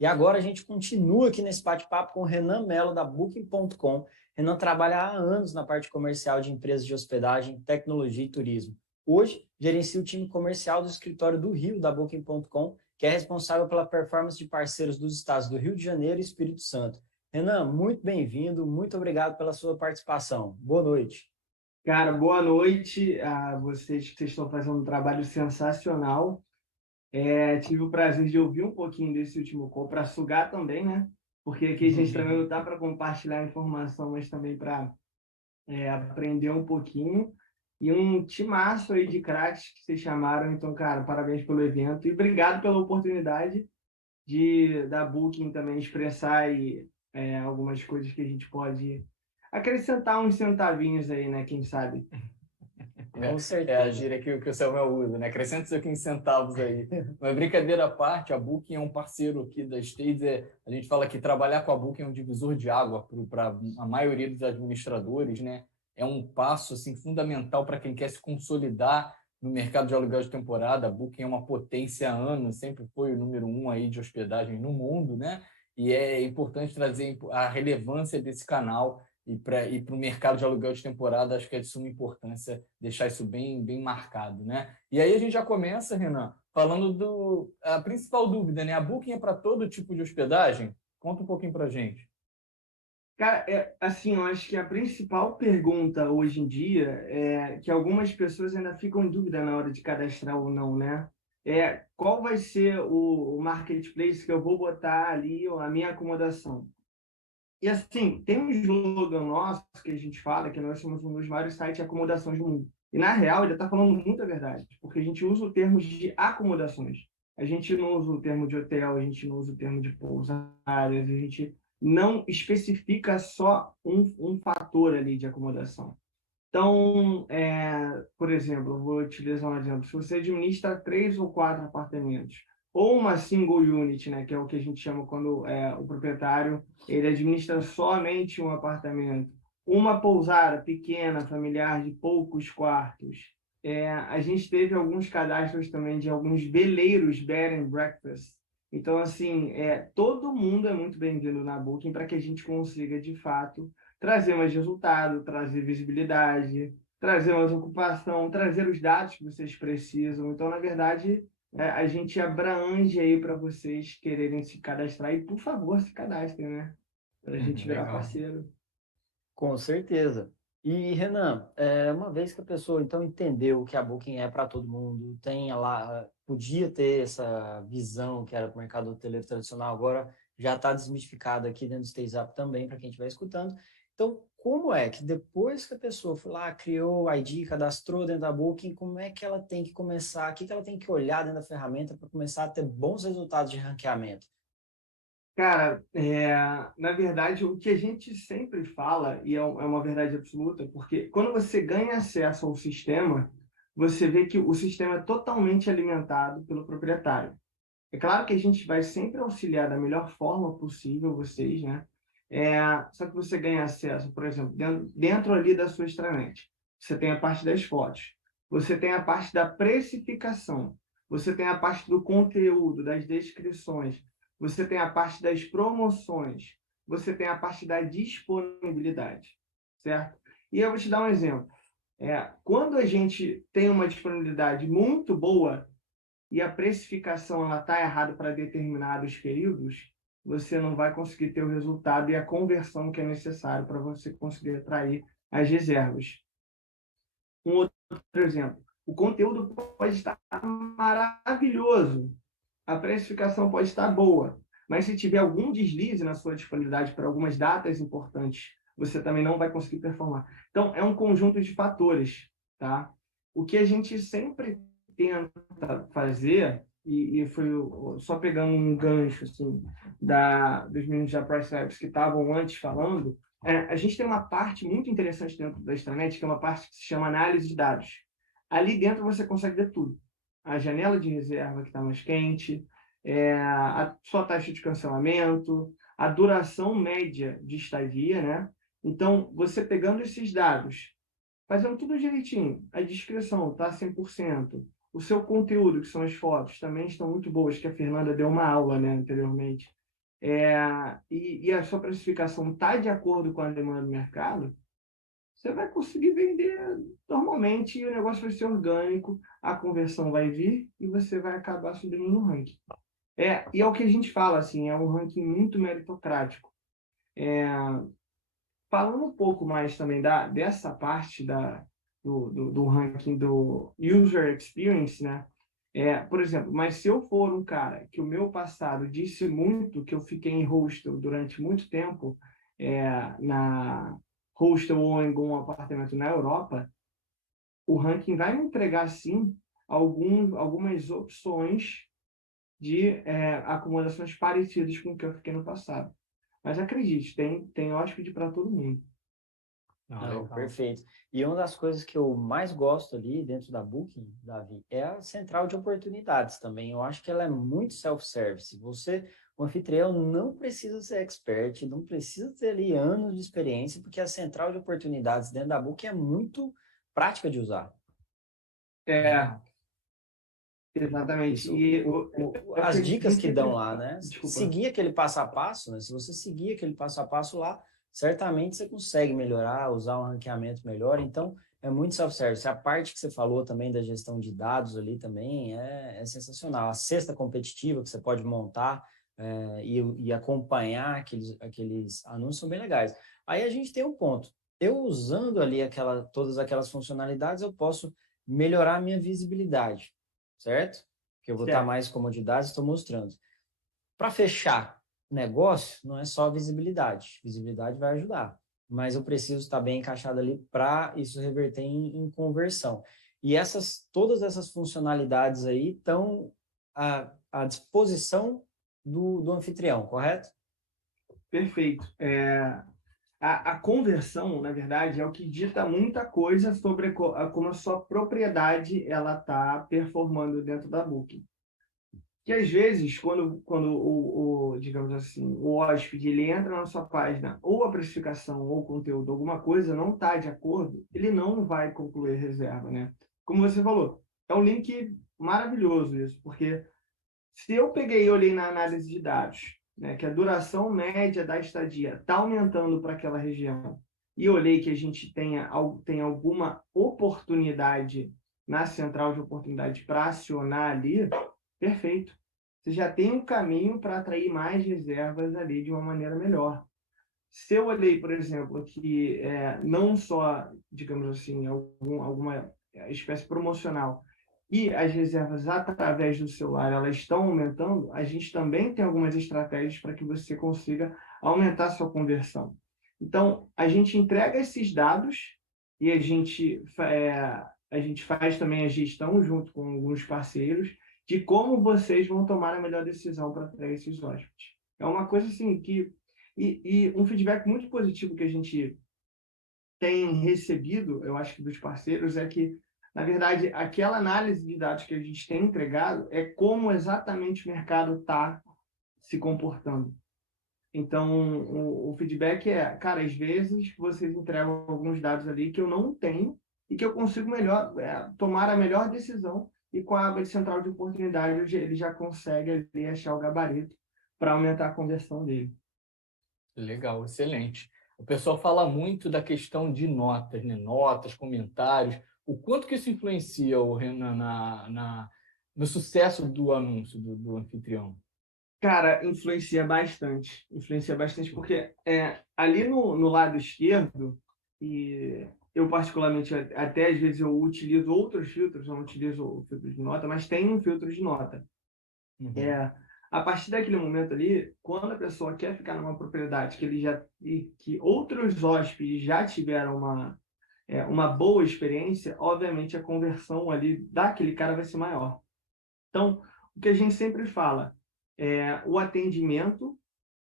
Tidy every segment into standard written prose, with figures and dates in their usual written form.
E agora a gente continua aqui nesse bate-papo com o Renan Mello, da Booking.com. Renan trabalha há anos na parte comercial de empresas de hospedagem, tecnologia e turismo. Hoje, gerencia o time comercial do escritório do Rio, da Booking.com, que é responsável pela performance de parceiros dos estados do Rio de Janeiro e Espírito Santo. Renan, muito bem-vindo, muito obrigado pela sua participação. Boa noite. Cara, boa noite a vocês que estão fazendo um trabalho sensacional. Tive o prazer de ouvir um pouquinho desse último call para sugar também, né? Porque aqui a gente também não está para compartilhar informação, mas também para aprender um pouquinho. E um timaço aí de craques que vocês chamaram. Então, cara, parabéns pelo evento e obrigado pela oportunidade da Booking também expressar aí, algumas coisas que a gente pode acrescentar uns centavinhos aí, né? Quem sabe? Com É a certeza. gíria que o Samuel usa, né? Acrescenta os seus 15 centavos aí. Mas brincadeira à parte, a Booking é um parceiro aqui da States. A gente fala que trabalhar com a Booking é um divisor de água para a maioria dos administradores, né? É um passo assim, fundamental para quem quer se consolidar no mercado de aluguel de temporada. A Booking é uma potência há anos, sempre foi o número 1 aí de hospedagem no mundo, né? E é importante trazer a relevância desse canal e para o mercado de aluguel de temporada, acho que é de suma importância deixar isso bem, bem marcado, né? E aí a gente já começa, Renan, falando a principal dúvida, né? A Booking é para todo tipo de hospedagem? Conta um pouquinho para a gente. Cara, assim, eu acho que a principal pergunta hoje em dia é que algumas pessoas ainda ficam em dúvida na hora de cadastrar ou não, né? Qual vai ser o marketplace que eu vou botar ali a minha acomodação? E assim, tem um slogan nosso que a gente fala que nós somos um dos maiores sites de acomodações do mundo. E na real, ele está falando muita verdade, porque a gente usa o termo de acomodações. A gente não usa o termo de hotel, a gente não usa o termo de pousadas, a gente não especifica só um fator ali de acomodação. Então, por exemplo, eu vou utilizar um exemplo. Se você administra 3 ou 4 apartamentos, ou uma single unit, né, que é o que a gente chama quando o proprietário ele administra somente um apartamento, uma pousada pequena, familiar, de poucos quartos. A gente teve alguns cadastros também de alguns veleiros bed and breakfast. Então, assim, todo mundo é muito bem-vindo na Booking para que a gente consiga, de fato, trazer mais resultado, trazer visibilidade, trazer mais ocupação, trazer os dados que vocês precisam. Então, na verdade, a gente abrange aí para vocês quererem se cadastrar e, por favor, se cadastrem, né? Para a gente virar Legal. parceiro. Com certeza. E, Renan, uma vez que a pessoa então entendeu que a Booking é para todo mundo, tem lá, podia ter essa visão que era para o mercado hoteleiro tradicional, agora já está desmistificado aqui dentro do Stays Up também, para quem estiver escutando. Então, como é que depois que a pessoa foi lá, criou o ID, cadastrou dentro da Booking, como é que ela tem que começar, o que ela tem que olhar dentro da ferramenta para começar a ter bons resultados de ranqueamento? Cara, na verdade, o que a gente sempre fala, e é uma verdade absoluta, porque quando você ganha acesso ao sistema, você vê que o sistema é totalmente alimentado pelo proprietário. É claro que a gente vai sempre auxiliar da melhor forma possível vocês, né? Só que você ganha acesso, por exemplo, dentro ali da sua extranet. Você tem a parte das fotos, você tem a parte da precificação, você tem a parte do conteúdo, das descrições, você tem a parte das promoções, você tem a parte da disponibilidade, certo? E eu vou te dar um exemplo. Quando a gente tem uma disponibilidade muito boa, e a precificação ela está errada para determinados períodos, você não vai conseguir ter o resultado e a conversão que é necessário para você conseguir atrair as reservas. Um outro exemplo, o conteúdo pode estar maravilhoso, a precificação pode estar boa, mas se tiver algum deslize na sua disponibilidade para algumas datas importantes, você também não vai conseguir performar. Então, é um conjunto de fatores, tá? O que a gente sempre tenta fazer, e foi só pegando um gancho assim, dos meninos da Price Labs que estavam antes falando, a gente tem uma parte muito interessante dentro da Extranet, que é uma parte que se chama análise de dados. Ali dentro você consegue ver tudo. A janela de reserva que está mais quente, a sua taxa de cancelamento, a duração média de estadia, né? Então, você pegando esses dados, fazendo tudo direitinho, a descrição está 100%, o seu conteúdo, que são as fotos, também estão muito boas, que a Fernanda deu uma aula, né, anteriormente. e a sua precificação está de acordo com a demanda do mercado, você vai conseguir vender normalmente e o negócio vai ser orgânico, a conversão vai vir e você vai acabar subindo no ranking. E é o que a gente fala, assim, é um ranking muito meritocrático. Falando um pouco mais também dessa parte do ranking do User Experience, né? Por exemplo, mas se eu for um cara que o meu passado disse muito, que eu fiquei em hostel durante muito tempo, na hostel ou em algum apartamento na Europa, o ranking vai me entregar, sim, algumas opções de acomodações parecidas com o que eu fiquei no passado. Mas acredite, tem hóspede para todo mundo. Não, Legal. perfeito. E uma das coisas que eu mais gosto ali dentro da Booking, Davi, é a central de oportunidades também. Eu acho que ela é muito self-service. O anfitrião, não precisa ser expert, não precisa ter ali anos de experiência, porque a central de oportunidades dentro da Booking é muito prática de usar. É, exatamente. Isso, E é o que as a dicas gente que sempre dão lá, fala. né? Desculpa. Seguir aquele passo a passo, né? Se você seguir aquele passo a passo lá, certamente você consegue melhorar, usar um ranqueamento melhor. Então, é muito self-service. A parte que você falou também da gestão de dados ali também é sensacional. A cesta competitiva que você pode montar e acompanhar aqueles anúncios são bem legais. Aí a gente tem um ponto. Eu usando ali todas aquelas funcionalidades, eu posso melhorar a minha visibilidade, certo? Que eu vou estar Certo. mais comodidade, estou mostrando. Para fechar negócio, não é só visibilidade. Visibilidade vai ajudar, mas eu preciso estar bem encaixado ali para isso reverter em conversão. E todas essas funcionalidades aí estão à disposição do anfitrião, correto? Perfeito. A conversão, na verdade, é o que dita muita coisa sobre como a sua propriedade ela está performando dentro da Booking. Que às vezes, quando digamos assim, o hóspede ele entra na sua página, ou a precificação, ou o conteúdo, alguma coisa não está de acordo, ele não vai concluir a reserva, né? Como você falou, é um link maravilhoso isso, porque se eu peguei e olhei na análise de dados, né, que a duração média da estadia está aumentando para aquela região, e olhei que a gente tem alguma oportunidade na central de oportunidade para acionar ali, perfeito. Você já tem um caminho para atrair mais reservas ali de uma maneira melhor. Se eu olhei, por exemplo, que não só, digamos assim, alguma espécie promocional e as reservas através do celular elas estão aumentando, a gente também tem algumas estratégias para que você consiga aumentar sua conversão. Então, a gente entrega esses dados e a gente faz também a gestão junto com alguns parceiros de como vocês vão tomar a melhor decisão para atrair esses hóspedes. É uma coisa assim que e um feedback muito positivo que a gente tem recebido, eu acho que dos parceiros, é que, na verdade, aquela análise de dados que a gente tem entregado é como exatamente o mercado está se comportando. Então, o feedback cara, às vezes vocês entregam alguns dados ali que eu não tenho e que eu consigo tomar a melhor decisão e com a aba de central de oportunidade ele já consegue ali achar o gabarito para aumentar a conversão dele. Legal, excelente. O pessoal fala muito da questão de notas, né? Notas, comentários. O quanto que isso influencia, o Renan, no sucesso do anúncio do anfitrião? Cara, influencia bastante. Influencia bastante porque ali no lado esquerdo, e eu particularmente até às vezes eu utilizo outros filtros, não utilizo o filtro de nota, mas tem um filtro de nota. Uhum. A partir daquele momento ali, quando a pessoa quer ficar numa propriedade que outros hóspedes já tiveram uma boa experiência, obviamente a conversão ali daquele cara vai ser maior. Então, o que a gente sempre fala é o atendimento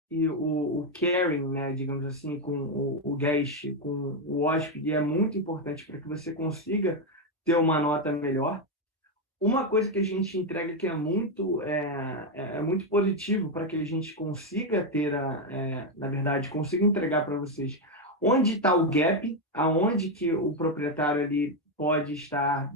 e o caring, né, digamos assim, com o guest, com o hóspede, é muito importante para que você consiga ter uma nota melhor. Uma coisa que a gente entrega que é muito positivo para que a gente consiga na verdade, consiga entregar para vocês onde está o gap, aonde que o proprietário ali pode estar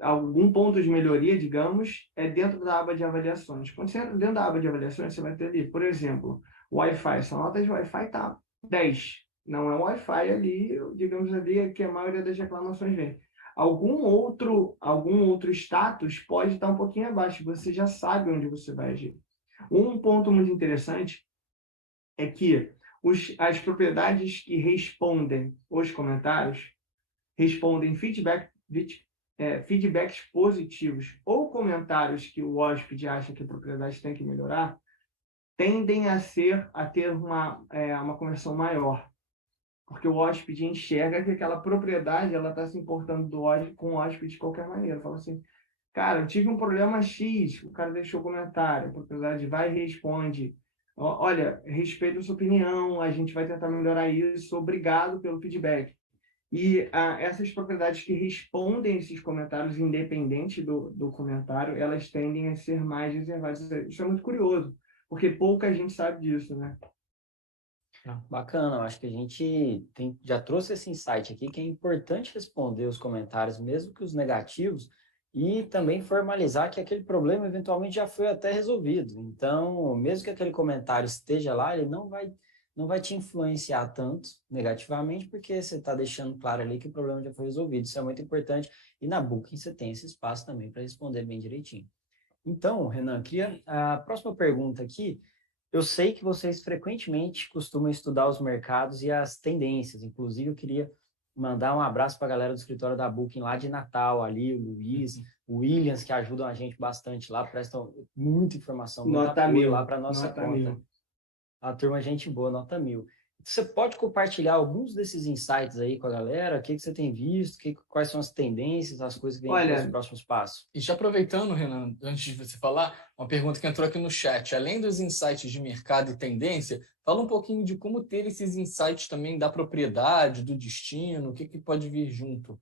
algum ponto de melhoria, digamos, é dentro da aba de avaliações. Quando você entra dentro da aba de avaliações, você vai ter ali, por exemplo, Wi-Fi. Sua nota de Wi-Fi está 10. Não é um Wi-Fi ali, digamos ali, que a maioria das reclamações vem. Algum outro status pode estar um pouquinho abaixo. Você já sabe onde você vai agir. Um ponto muito interessante é que as propriedades que respondem os comentários respondem feedbacks positivos ou comentários que o hóspede acha que a propriedade tem que melhorar, tendem a ter uma conversão maior, porque o hóspede enxerga que aquela propriedade ela está se importando com o hóspede de qualquer maneira. Fala assim, cara, eu tive um problema X, o cara deixou comentário, a propriedade vai e responde. Olha, respeito a sua opinião, a gente vai tentar melhorar isso, obrigado pelo feedback. E essas propriedades que respondem esses comentários, independente do comentário, elas tendem a ser mais reservadas. Isso é muito curioso, porque pouca gente sabe disso, né? Bacana, eu acho que a gente já trouxe esse insight aqui, que é importante responder os comentários, mesmo que os negativos, e também formalizar que aquele problema eventualmente já foi até resolvido. Então, mesmo que aquele comentário esteja lá, ele não vai te influenciar tanto negativamente, porque você está deixando claro ali que o problema já foi resolvido. Isso é muito importante. E na Booking você tem esse espaço também para responder bem direitinho. Então, Renan, a próxima pergunta aqui. Eu sei que vocês frequentemente costumam estudar os mercados e as tendências. Inclusive, eu queria mandar um abraço para a galera do escritório da Booking lá de Natal, ali, o Luiz, o Williams, que ajudam a gente bastante lá, prestam muita informação, muito Nota apoio 1000. lá para a nossa Nota conta. 1000. A turma, gente boa, nota 1000. Você pode compartilhar alguns desses insights aí com a galera? O que você tem visto? Quais são as tendências, as coisas que vêm para os Olha, próximos passos? E já aproveitando, Renan, antes de você falar, uma pergunta que entrou aqui no chat. Além dos insights de mercado e tendência, fala um pouquinho de como ter esses insights também da propriedade, do destino, o que pode vir junto.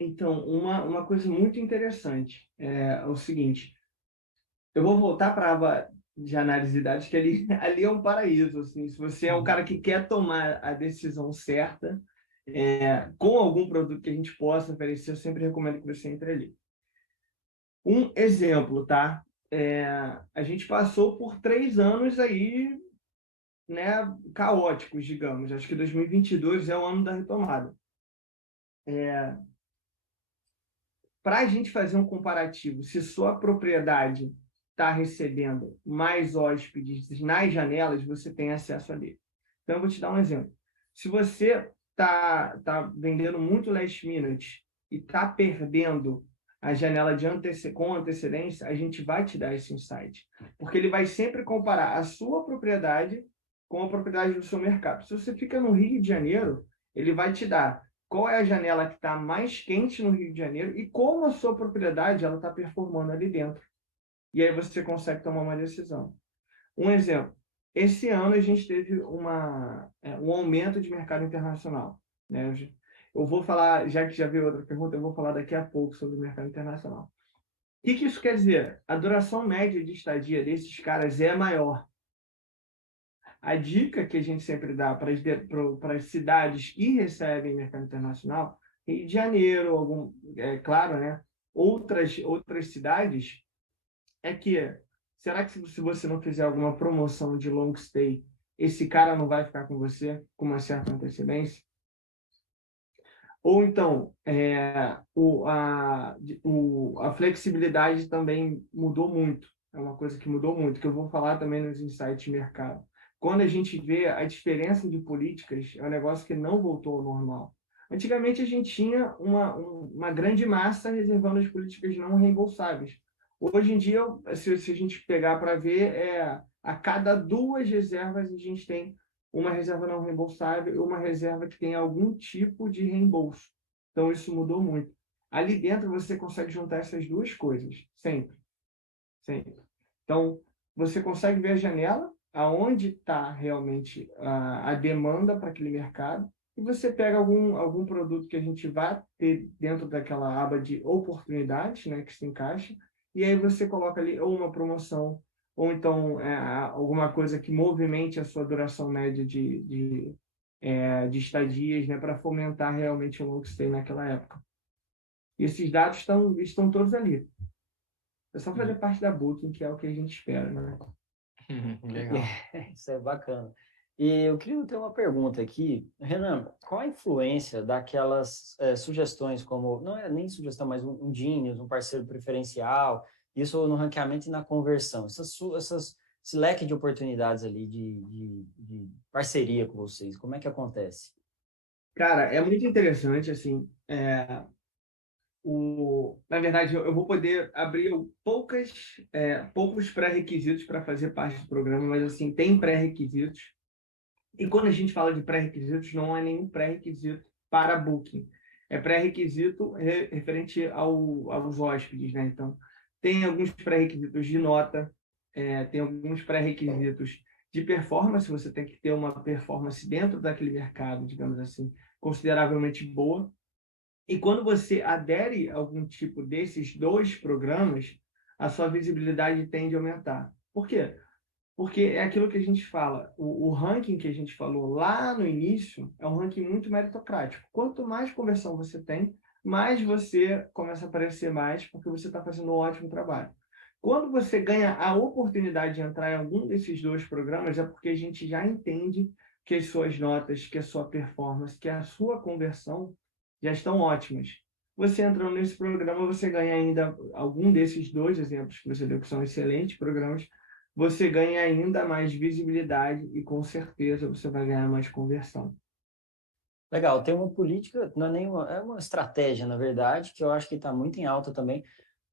então, uma coisa muito interessante é o seguinte, eu vou voltar para a aba de análise de dados, que ali, ali é um paraíso, assim, se você é um cara que quer tomar a decisão certa, com algum produto que a gente possa oferecer, eu sempre recomendo que você entre ali. Um exemplo, tá? A gente passou por 3 anos aí, né, caóticos, digamos. Acho que 2022 é o ano da retomada. Para a gente fazer um comparativo, se sua propriedade está recebendo mais hóspedes nas janelas, você tem acesso a dele. Então, eu vou te dar um exemplo. Se você tá vendendo muito last minute e está perdendo a janela com antecedência, a gente vai te dar esse insight. Porque ele vai sempre comparar a sua propriedade com a propriedade do seu mercado. Se você fica no Rio de Janeiro, ele vai te dar qual é a janela que está mais quente no Rio de Janeiro e como a sua propriedade está performando ali dentro. E aí você consegue tomar uma decisão. Um exemplo, esse ano a gente teve um aumento de mercado internacional. Né? Eu vou falar, já que já veio outra pergunta, eu vou falar daqui a pouco sobre o mercado internacional. O que isso quer dizer? A duração média de estadia desses caras é maior. A dica que a gente sempre dá para as cidades que recebem mercado internacional, Rio de Janeiro, claro, né? Outras cidades, é que será que se você não fizer alguma promoção de long stay, esse cara não vai ficar com você com uma certa antecedência? Ou então, a flexibilidade também mudou muito. É uma coisa que mudou muito, que eu vou falar também nos insights de mercado. Quando a gente vê a diferença de políticas, é um negócio que não voltou ao normal. Antigamente, a gente tinha uma grande massa reservando as políticas não reembolsáveis. Hoje em dia, se a gente pegar para ver, a cada 2 reservas a gente tem uma reserva não reembolsável e uma reserva que tem algum tipo de reembolso. Então, isso mudou muito. Ali dentro, você consegue juntar essas duas coisas, sempre. Sempre. Então, você consegue ver a janela, aonde está realmente a demanda para aquele mercado, e você pega algum produto que a gente vai ter dentro daquela aba de oportunidades, né, que se encaixa, e aí você coloca ali ou uma promoção, ou então alguma coisa que movimente a sua duração média de estadias, né, para fomentar realmente o long stay naquela época. E esses dados estão todos ali. É só fazer parte da Booking, que é o que a gente espera, né? Legal. Isso é bacana. E eu queria ter uma pergunta aqui. Renan, qual a influência daquelas sugestões como, não é nem sugestão, mas um Genius, um parceiro preferencial, isso no ranqueamento e na conversão? Esse leque de oportunidades ali de parceria com vocês, como é que acontece? Cara, é muito interessante, assim, na verdade, eu vou poder abrir poucos pré-requisitos para fazer parte do programa, mas, assim, tem pré-requisitos. E quando a gente fala de pré-requisitos, não é nenhum pré-requisito para Booking. É pré-requisito referente aos hóspedes, né? Então, tem alguns pré-requisitos de nota, tem alguns pré-requisitos de performance. Você tem que ter uma performance dentro daquele mercado, digamos assim, consideravelmente boa. E quando você adere a algum tipo desses dois programas, a sua visibilidade tende a aumentar. Por quê? Porque é aquilo que a gente fala, o ranking que a gente falou lá no início é um ranking muito meritocrático. Quanto mais conversão você tem, mais você começa a aparecer mais, porque você está fazendo um ótimo trabalho. Quando você ganha a oportunidade de entrar em algum desses dois programas, é porque a gente já entende que as suas notas, que a sua performance, que a sua conversão já estão ótimas. Você entrando nesse programa, você ganha ainda algum desses dois exemplos que você deu, que são excelentes programas, você ganha ainda mais visibilidade e com certeza você vai ganhar mais conversão. Legal, tem uma política, não é nenhuma, é uma estratégia, na verdade, que eu acho que está muito em alta também.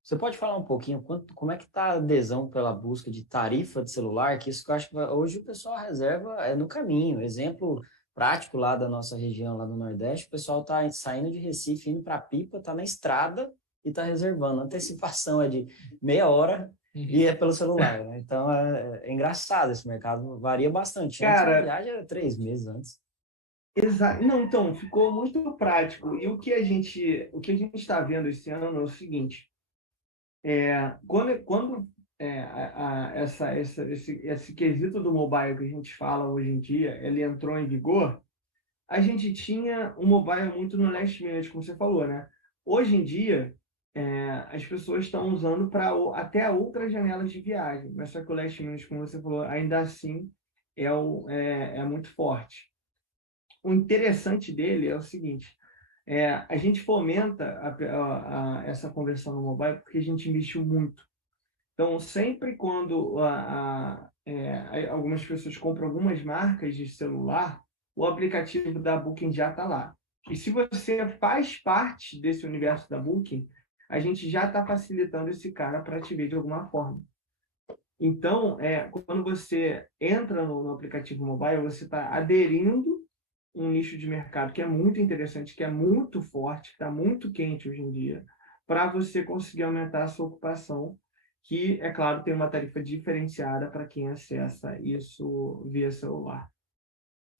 Você pode falar um pouquinho como é que está a adesão pela busca de tarifa de celular, que isso que eu acho que hoje o pessoal reserva no caminho. Exemplo prático lá da nossa região, lá do Nordeste, o pessoal está saindo de Recife, indo para Pipa, está na estrada e está reservando. A antecipação é de meia hora e é pelo celular, né? Então é engraçado esse mercado, varia bastante. Antes a Cara, viagem era 3 meses antes. não, então, ficou muito prático. E o que a gente está vendo esse ano é o seguinte, quando esse quesito do mobile que a gente fala hoje em dia, ele entrou em vigor, a gente tinha um mobile muito no last minute, como você falou, né? Hoje em dia, as pessoas estão usando para até outras janelas de viagem, mas só que o last minute, como você falou, ainda assim é muito forte. O interessante dele é o seguinte, a gente fomenta essa conversão no mobile porque a gente investiu muito. Então, sempre quando algumas pessoas compram algumas marcas de celular, o aplicativo da Booking já está lá. E se você faz parte desse universo da Booking, a gente já está facilitando esse cara para te ver de alguma forma. Então, quando você entra no aplicativo mobile, você está aderindo um nicho de mercado que é muito interessante, que é muito forte, que está muito quente hoje em dia, para você conseguir aumentar a sua ocupação, que, é claro, tem uma tarifa diferenciada para quem acessa isso via celular.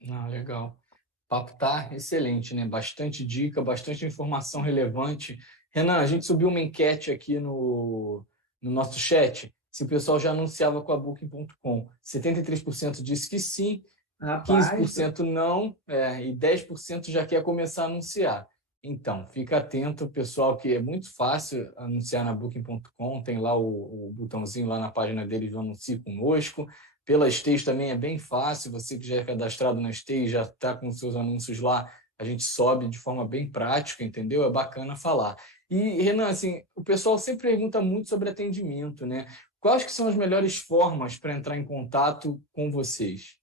Ah, legal. O papo tá excelente, né? Bastante dica, bastante informação relevante. Renan, a gente subiu uma enquete aqui no nosso chat, se o pessoal já anunciava com a Booking.com. 73% disse que sim, Rapaz, 15% não, e 10% já quer começar a anunciar. Então, fica atento, pessoal, que é muito fácil anunciar na Booking.com, tem lá o botãozinho lá na página deles do Anuncie Conosco. Pela Stage também é bem fácil, você que já é cadastrado na Stage, já está com seus anúncios lá, a gente sobe de forma bem prática, entendeu? É bacana falar. E, Renan, assim, o pessoal sempre pergunta muito sobre atendimento, né? Quais que são as melhores formas para entrar em contato com vocês?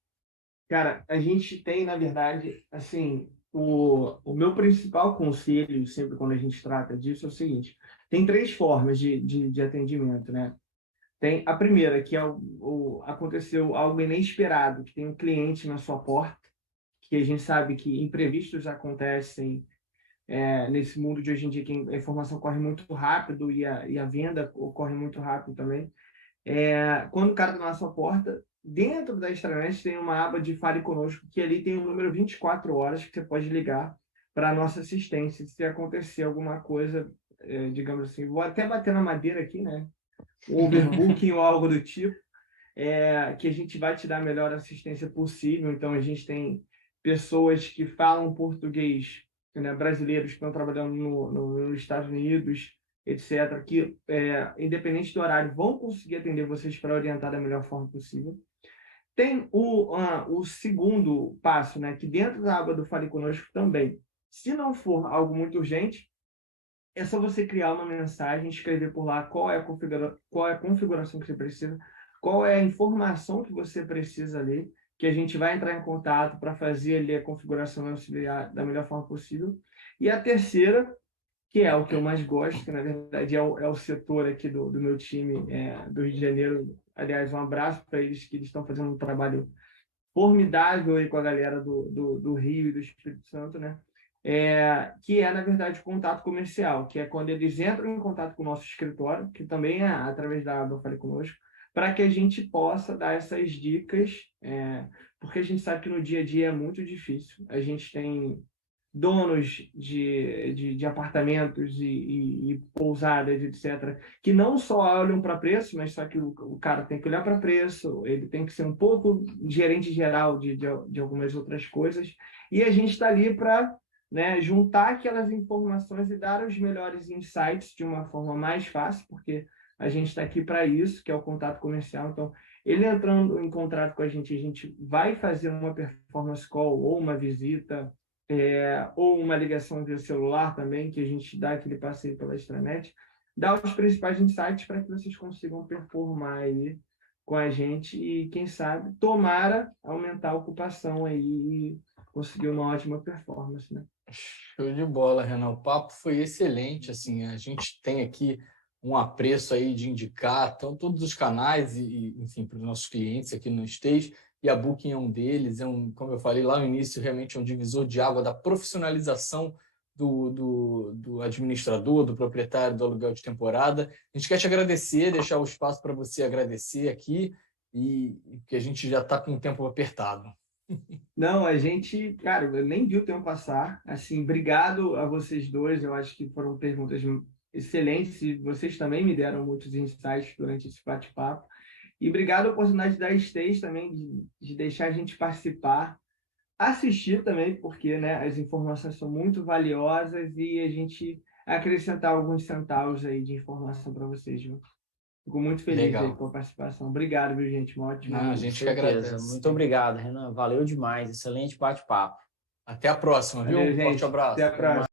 cara, a gente tem, na verdade, assim, o meu principal conselho, sempre quando a gente trata disso, é o seguinte: tem três formas de atendimento, né? Tem a primeira, que aconteceu algo inesperado, que tem um cliente na sua porta, que a gente sabe que imprevistos acontecem nesse mundo de hoje em dia, que a informação corre muito rápido e a venda ocorre muito rápido também. Quando o cara está na sua porta, dentro da extranet tem uma aba de Fale Conosco, que ali tem o número 24 horas que você pode ligar para a nossa assistência se acontecer alguma coisa, digamos assim. Vou até bater na madeira aqui, né? Overbooking ou algo do tipo, que a gente vai te dar a melhor assistência possível. Então, a gente tem pessoas que falam português né, brasileiros que estão trabalhando nos Estados Unidos, etc., que, independente do horário, vão conseguir atender vocês para orientar da melhor forma possível. Tem o segundo passo, né, que dentro da aba do Fale Conosco também, se não for algo muito urgente, é só você criar uma mensagem, escrever por lá qual é a configuração que você precisa, qual é a informação que você precisa ler, que a gente vai entrar em contato para fazer ali a configuração auxiliar da melhor forma possível. E a terceira, que é o que eu mais gosto, que na verdade é o setor aqui do meu time do Rio de Janeiro. Aliás, um abraço para eles, que eles estão fazendo um trabalho formidável aí com a galera do Rio e do Espírito Santo, né? Que é, na verdade, o contato comercial, que é quando eles entram em contato com o nosso escritório, que também é através da aba Fale Conosco, para que a gente possa dar essas dicas, porque a gente sabe que no dia a dia é muito difícil. A gente tem donos de apartamentos e pousadas, etc., que não só olham para preço, mas só que o cara tem que olhar para preço, ele tem que ser um pouco gerente geral de algumas outras coisas, e a gente está ali para, né, juntar aquelas informações e dar os melhores insights de uma forma mais fácil, porque a gente está aqui para isso, que é o contato comercial. Então, ele entrando em contato com a gente vai fazer uma performance call ou uma visita, ou uma ligação via celular também, que a gente dá aquele passeio pela extranet, dá os principais insights para que vocês consigam performar aí com a gente e, quem sabe, tomara aumentar a ocupação aí e conseguir uma ótima performance, né? Show de bola, Renan. O papo foi excelente. Assim, a gente tem aqui um apreço aí de indicar todos os canais enfim, para os nossos clientes aqui no Stage, e a Booking é um deles. Como eu falei lá no início, realmente é um divisor de água da profissionalização do administrador, do proprietário do aluguel de temporada. A gente quer te agradecer, deixar o espaço para você agradecer aqui, e que a gente já está com o tempo apertado. Não, a gente, cara, eu nem vi o tempo passar. Assim, obrigado a vocês dois. Eu acho que foram perguntas excelentes e vocês também me deram muitos insights durante esse bate-papo. E obrigado a oportunidade da Stage também de deixar a gente participar, assistir também, porque, né, as informações são muito valiosas e a gente acrescentar alguns centavos aí de informação para vocês, viu? Fico muito feliz aí com a participação. Obrigado, viu, gente? Uma ótima Não, a gente que agradece. Muito obrigado, Renan. Valeu demais. Excelente bate-papo. Até a próxima, viu? Valeu, Um forte gente. abraço. Até a próxima.